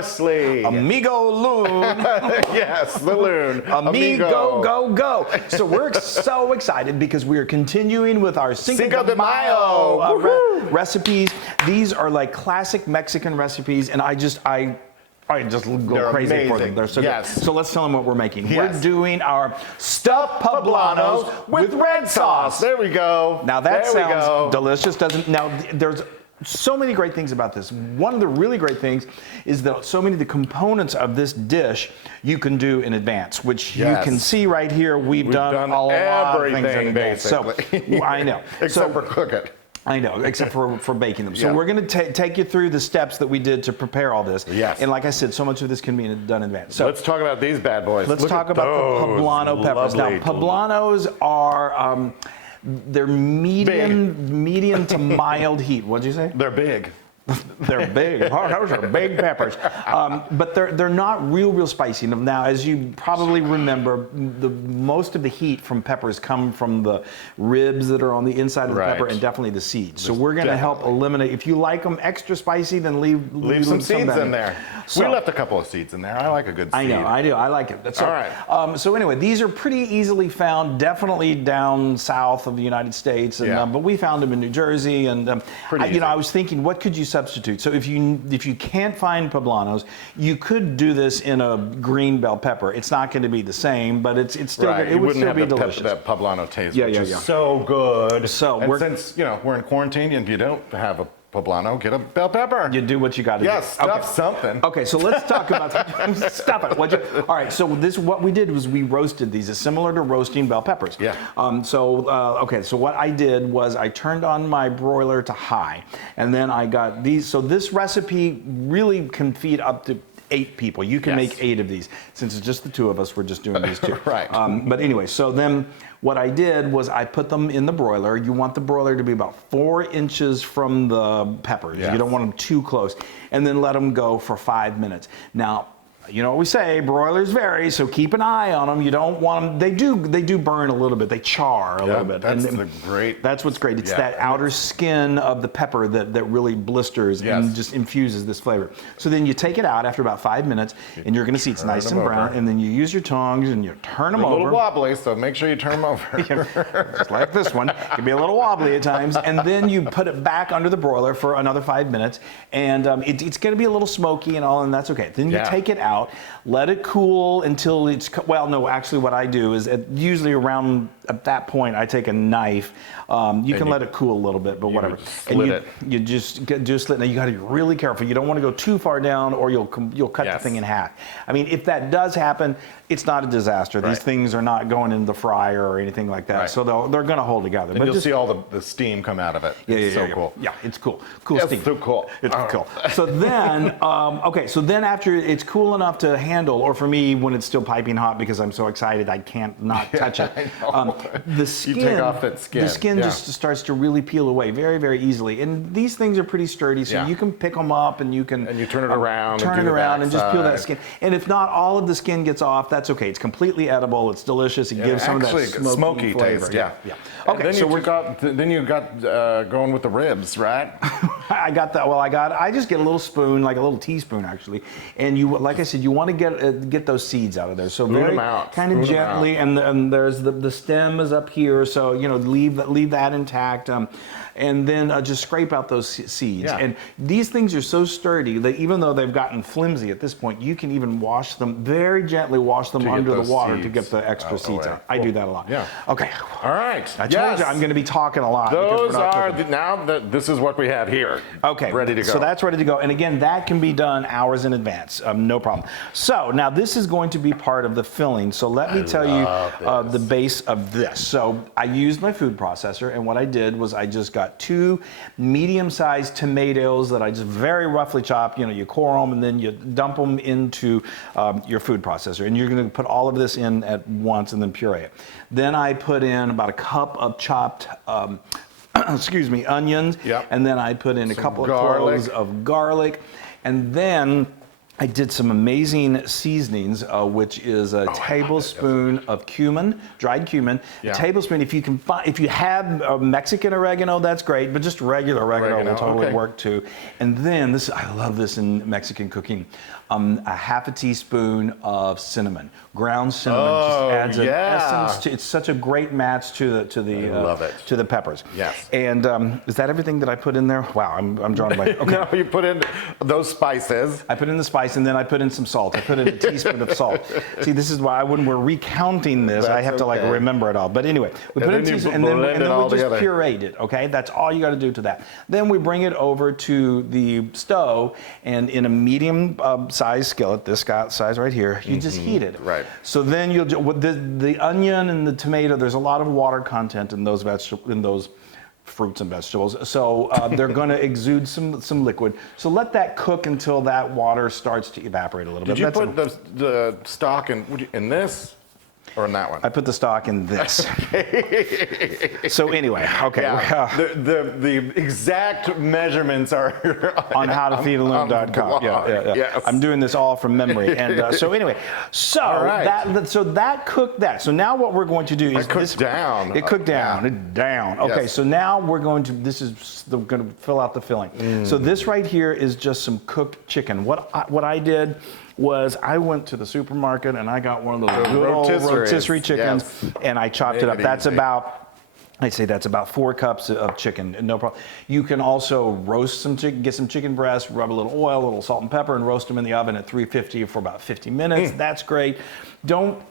Wesley. Amigo Loon. Yes, the Loon. Amigo, go. So we're so excited because we are continuing with our Cinco de Mayo recipes. These are like classic Mexican recipes, and I just go crazy for them. They're so good. So let's tell them what we're making. Yes. We're doing our stuffed poblanos with red sauce. There we go. Now that sounds delicious, doesn't? Now there's so many great things about this. One of the really great things is that so many of the components of this dish you can do in advance, which you can see right here. We've done a lot of things in advance. Basically. So I know. Except for cook it. I know, except for baking them. So we're going to take you through the steps that we did to prepare all this. Yes. And like I said, so much of this can be done in advance. So let's talk about these bad boys. Let's talk about the poblano peppers. Now, poblanos are they're medium to mild heat. What'd you say? They're big. They're big. Those are big peppers. But they're not real spicy. Now, as you probably remember, most of the heat from peppers come from the ribs that are on the inside of the pepper and definitely the seeds. So we're going to help eliminate. If you like them extra spicy, then leave some seeds in there. So, we left a couple of seeds in there. I like a good seed. I know, I do. I like it. So, all right. So anyway, these are pretty easily found, definitely down south of the United States. And, but we found them in New Jersey. And I was thinking, what could you substitute? So if you can't find poblanos, you could do this in a green bell pepper. It's not going to be the same, but it's still good. It would still be delicious. That poblano taste, which is so good. So since we're in quarantine and you don't have a poblano, get a bell pepper. You do what you got to do. Stuff something. Okay, so let's talk about stuff it. All right, so what we did was we roasted these. It's similar to roasting bell peppers. Yeah. So what I did was I turned on my broiler to high, and then I got these. So this recipe really can feed up to 8 people. You can make 8 of these. Since it's just the 2 of us, we're just doing these 2. Right. But anyway, so then what I did was I put them in the broiler. You want the broiler to be about 4 inches from the peppers. You don't want them too close. And then let them go for 5 minutes. Now, you know what we say, broilers vary, so keep an eye on them. You don't want them, they do burn a little bit, they char a little bit. That's what's great. It's that outer skin of the pepper that really blisters and just infuses this flavor. So then you take it out after about 5 minutes, and you're gonna see it's nice and brown, and then you use your tongs and you turn them over. A little wobbly, so make sure you turn them over. Just like this one, it can be a little wobbly at times, and then you put it back under the broiler for another 5 minutes, and it's gonna be a little smoky and all, and that's okay. Then you take it out, let it cool until it's, actually what I do is usually around at that point I take a knife. You can let it cool a little bit, but whatever. You just do a slit. Now you got to be really careful. You don't want to go too far down or you'll cut the thing in half. I mean, if that does happen, it's not a disaster. These things are not going in the fryer or anything like that. So they're going to hold together. And you'll see all the steam come out of it. It's so cool. Yeah, it's cool. Cool steam. It's so cool. It's cool. So then, so then after it's cool enough to handle, or for me when it's still piping hot because I'm so excited I can't not touch it. The skin, you take off that skin. The skin just starts to really peel away very, very easily. And these things are pretty sturdy, so you can pick them up and you can you turn it around, and just peel that skin. And if not all of the skin gets off, that's okay. It's completely edible. It's delicious. It gives some of that smoky flavor. Taste. Yeah. Okay, then you got going with the ribs, right? I got that. Well, I just get a little spoon, like a little teaspoon actually, and you, like I said, you want to get those seeds out of there. So very kind of gently, and there's the stem is up here, so leave that intact. And then just scrape out those seeds. And these things are so sturdy that even though they've gotten flimsy at this point, you can even wash them, very gently wash them under the water to get the extra seeds out. I do that a lot. Yeah. Okay. All right. I told you I'm going to be talking a lot. Those are, this is what we have here. Okay. Ready to go. So that's ready to go. And again, that can be done hours in advance. No problem. So now this is going to be part of the filling. So let me tell you the base of this. So I used my food processor, and what I did was I just got 2 medium-sized tomatoes that I just very roughly chop. You core them and then you dump them into your food processor, and you're going to put all of this in at once and then puree it. Then I put in about a cup of chopped onions, and then I put in a couple of cloves of garlic, and then I did some amazing seasonings, which is a tablespoon of cumin, dried cumin. Yeah. A tablespoon, if you can find, if you have Mexican oregano, that's great, but just regular oregano will totally work too. And then this, I love this in Mexican cooking, a half a teaspoon of cinnamon, ground cinnamon, just adds an essence to. It's such a great match to the peppers. Yes. And is that everything that I put in there? Wow, I'm drawing a blank. Okay. No, you put in those spices. I put in the spice, and then I put in some salt. I put in a teaspoon of salt. See, this is why when we're recounting this, I have to like remember it all. But anyway, we put in teaspoon, and then we just pureed it. Okay, that's all you got to do to that. Then we bring it over to the stove, and in a medium-sized skillet, this size right here, you just heat it. Right. So then you'll the onion and the tomato. There's a lot of water content in those fruits and vegetables, so they're going to exude some liquid. So let that cook until that water starts to evaporate a little bit. Did you put the stock in this or in that one? I put the stock in this. So anyway, okay. Yeah. The exact measurements are on howtofeedaloon.com. Yeah. Yes. I'm doing this all from memory. And so anyway, that cooked that. So now what we're going to do is it cooked down. It cooked down. It down. Okay. Yes. So now we're going to. This is going to fill out the filling. So this right here is just some cooked chicken. What I did was I went to the supermarket and I got one of those good old rotisserie chickens, and I chopped it up. That's about, I'd say that's about 4 cups of chicken, no problem. You can also roast some chicken, get some chicken breasts, rub a little oil, a little salt and pepper, and roast them in the oven at 350 for about 50 minutes. That's great.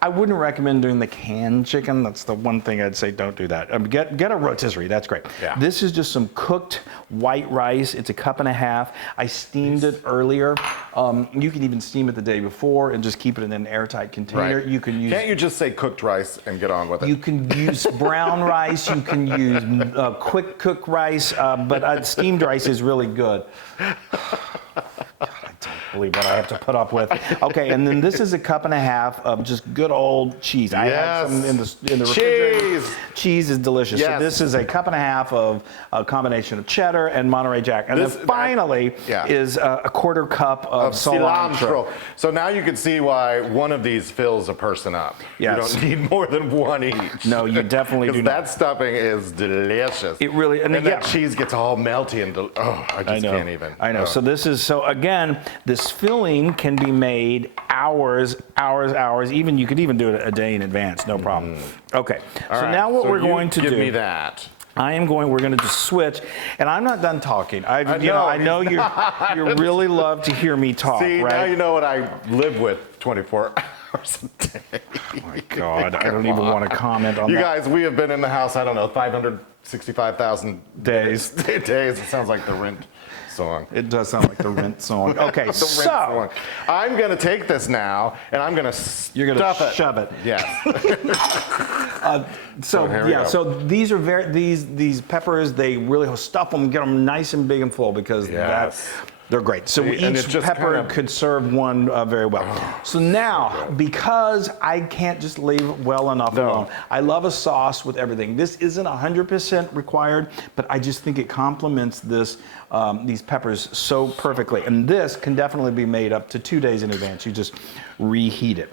I wouldn't recommend doing the canned chicken. That's the one thing I'd say, don't do that. Get a rotisserie, that's great. Yeah. This is just some cooked white rice. It's 1.5 cups. I steamed it earlier. You can even steam it the day before and just keep it in an airtight container. Right. You can use. Can't you just say cooked rice and get on with it? You can use brown rice. You can use quick cook rice, but steamed rice is really good. I don't believe what I have to put up with. Okay, and then this is 1.5 cups of just good old cheese. I have some in the refrigerator. Cheese is delicious. Yes. So this is 1.5 cups of a combination of cheddar and Monterey Jack. And then finally is 1/4 cup of cilantro. So now you can see why one of these fills a person up. Yes. You don't need more than one each. No, you definitely do not. That stuffing is delicious. It really, and that cheese gets all melty and I just can't even. I know. So this is, again, this filling can be made hours. Even you could even do it a day in advance, no problem. Okay. All right. Now what we're going to do. Give me that. We're going to just switch, and I'm not done talking. I know you really love to hear me talk, See, right? now you know what I live with 24 hours a day. Oh my God, I don't even want to comment on that. You guys, we have been in the house, I don't know, 565,000 days. It sounds like the Rent song. It does sound like the Rent song. Okay, so I'm going to take this now, and I'm going to shove it. Yes. So these are these peppers. They really stuff them, get them nice and big and full because they're great. So each pepper could serve one very well. So now, because I can't just leave well enough alone, I love a sauce with everything. This isn't 100% required, but I just think it complements these peppers so perfectly. And this can definitely be made up to 2 days in advance. You just reheat it.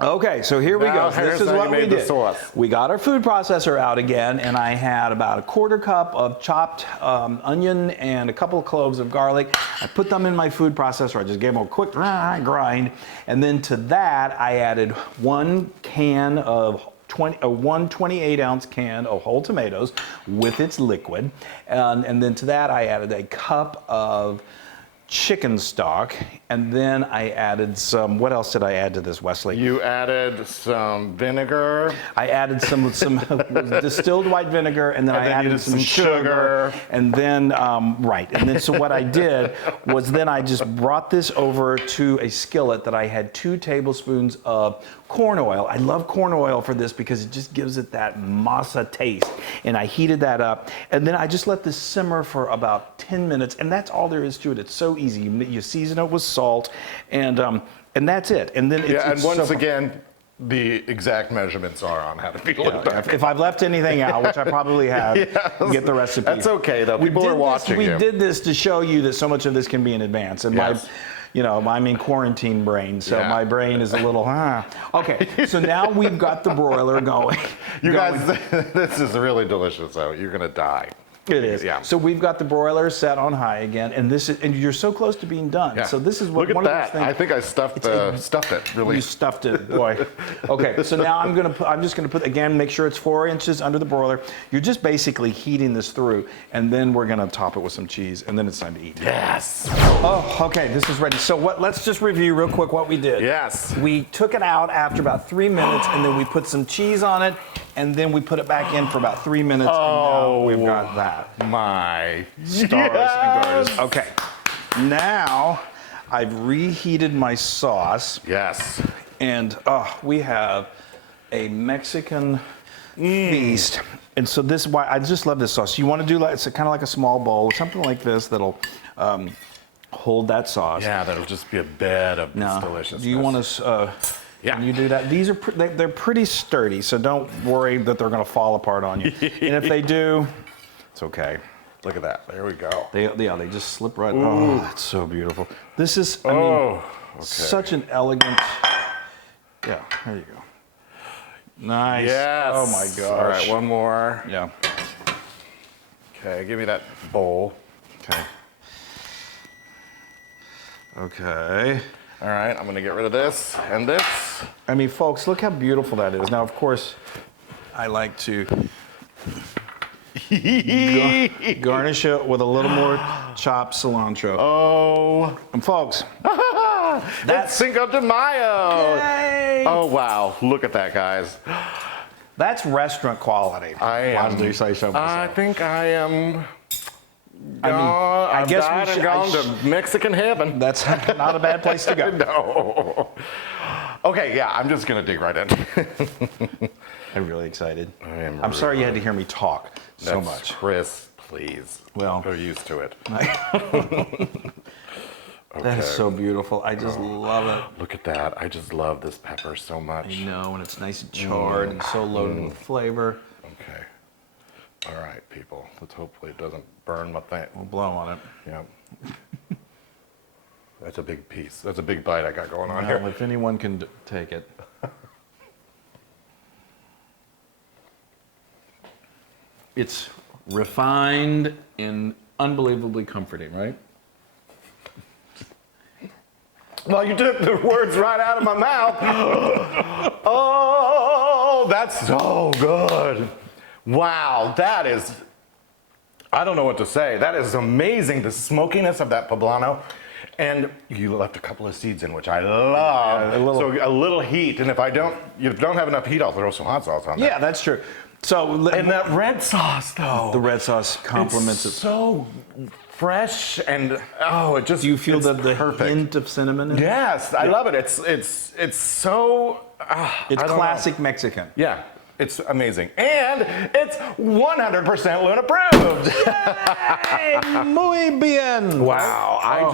Okay, so here we go. This is what we did. We got our food processor out again, and I had about 1/4 cup of chopped onion and a couple of cloves of garlic. I put them in my food processor. I just gave them a quick grind, and then to that I added 1 can of 1 28-ounce can of whole tomatoes with its liquid, and then to that I added 1 cup of chicken stock, and then I added some. What else did I add to this, Wesley? You added some vinegar. I added some distilled white vinegar, and then I added some sugar, and then and then so what I did was then I just brought this over to a skillet that I had 2 tablespoons of corn oil. I love corn oil for this because it just gives it that masa taste, and I heated that up, and then I just let this simmer for about 10 minutes, and that's all there is to it. It's so easy. You season it with salt, and that's it. And then once again, the exact measurements are on how to feed it. If I've left anything out, which I probably have, get the recipe. That's okay though. People are watching. We did this to show you that so much of this can be in advance, and I'm in quarantine brain, so Yeah. my brain is a little, Okay, so now we've got the broiler going. You guys, this is really delicious, though. You're going to die. It is. Yeah. So we've got the broiler set on high again, and you're so close to being done. Yeah. So this is Look at one that. of those things. I think I stuffed it, really. You stuffed it, boy. Okay, so now I'm just gonna put, again, make sure it's 4 inches under the broiler. You're just basically heating this through, and then we're gonna top it with some cheese, and then it's time to eat. Yes. Oh, okay, this is ready. So let's just review real quick what we did. Yes. We took it out after about 3 minutes, and then we put some cheese on it, and then we put it back in for about 3 minutes, and now we've got that. My Stars and garters. Okay, now I've reheated my sauce. Yes. And we have a Mexican feast. And so this is why I just love this sauce. You want to do it's kind of like a small bowl, something like this that'll hold that sauce. Yeah, that'll just be a bed of this deliciousness. Do you want to? Yeah. Can you do that? These are they're pretty sturdy, so don't worry that they're going to fall apart on you. And if they do, it's okay. Look at that. There we go. They just slip right. Oh, that's so beautiful. This is, such an elegant. Yeah, there you go. Nice. Yes. Oh my gosh. All right, one more. Yeah. Okay, give me that bowl. Okay. Okay. All right, I'm gonna get rid of this and this. I mean, folks, look how beautiful that is. Now, of course, I like to garnish it with a little more chopped cilantro. Oh. And folks, That's Cinco de Mayo. yay! Oh, wow. Look at that, guys. That's restaurant quality. I do say so myself. I think I am. I guess we I've should- gone to Mexican heaven. That's not a bad place to go. No. Okay, yeah, I'm just gonna dig right in. I'm really excited. am sorry you had to hear me talk so That's much. Chris, please. Well. We're used to it. That is so beautiful. I just love it. Look at that. I just love this pepper so much. You know, and it's nice and charred and so loaded with flavor. Okay. All right, people. Let's hopefully it doesn't burn my thing. We'll blow on it. Yep. That's a big piece. That's a big bite I got going on Well, here. if anyone can take it. It's refined and unbelievably comforting, right? Well, you took the words right out of my mouth. Oh, that's so good. Wow, that is, I don't know what to say. That is amazing, the smokiness of that poblano. And you left a couple of seeds in, which I love. Yeah, So a little heat, and if you don't have enough heat, I'll throw some hot sauce on there. Yeah, that's true. So, And that red sauce, though. the red sauce complements it's it. so fresh and it just Do you feel it's the perfect. hint of cinnamon in it? Yes, I love it. It's so It's I don't classic Mexican. Yeah, it's amazing, and it's 100% Loon approved. Hey, muy bien. Wow,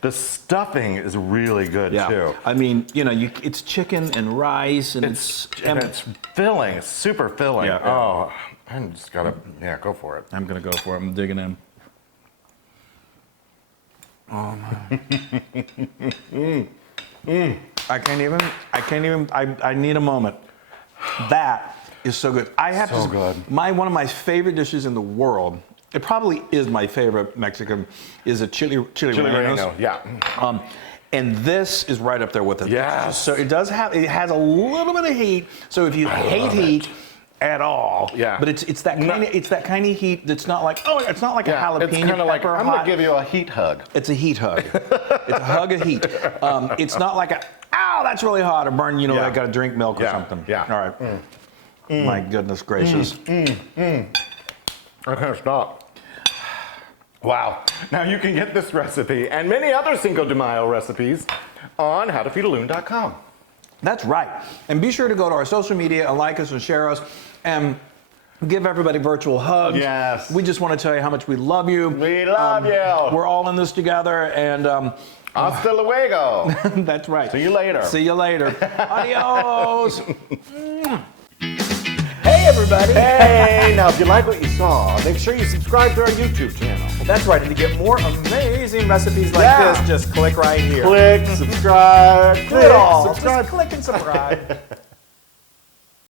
the stuffing is really good too. I mean, it's chicken and rice, and it's filling. It's super filling. Yeah, yeah. Oh, I just gotta go for it. I'm gonna go for it. I'm digging in. Oh my. I can't even. I need a moment. That is so good. I have So to. good. One of my favorite dishes in the world. It probably is my favorite Mexican. Is a chili rellenos. Relleno, yeah. And this is right up there with it. Yes. So it has a little bit of heat. So if you hate heat at all, Yeah. But it's that kind of heat that's not like it's not like a jalapeno It's kind of like pepper I'm hot. gonna give you a heat hug. It's a heat hug. It's a hug of heat. It's not like ow, that's really hot, or burn, Yeah. I got to drink milk or Yeah, something. yeah. All right. My goodness gracious. I can't stop. Wow. Now you can get this recipe and many other Cinco de Mayo recipes on howtofeedaloon.com. That's right. And be sure to go to our social media and like us and share us and give everybody virtual hugs. Yes. We just want to tell you how much we love you. We love you. We're all in this together, and Hasta luego. that's right. See you later. See you later. Adios. Hey, everybody. Hey, now if you like what you saw, make sure you subscribe to our YouTube channel. That's right, and to get more amazing recipes like this, just click right here. Click, subscribe, Do it all. subscribe. Just click and subscribe.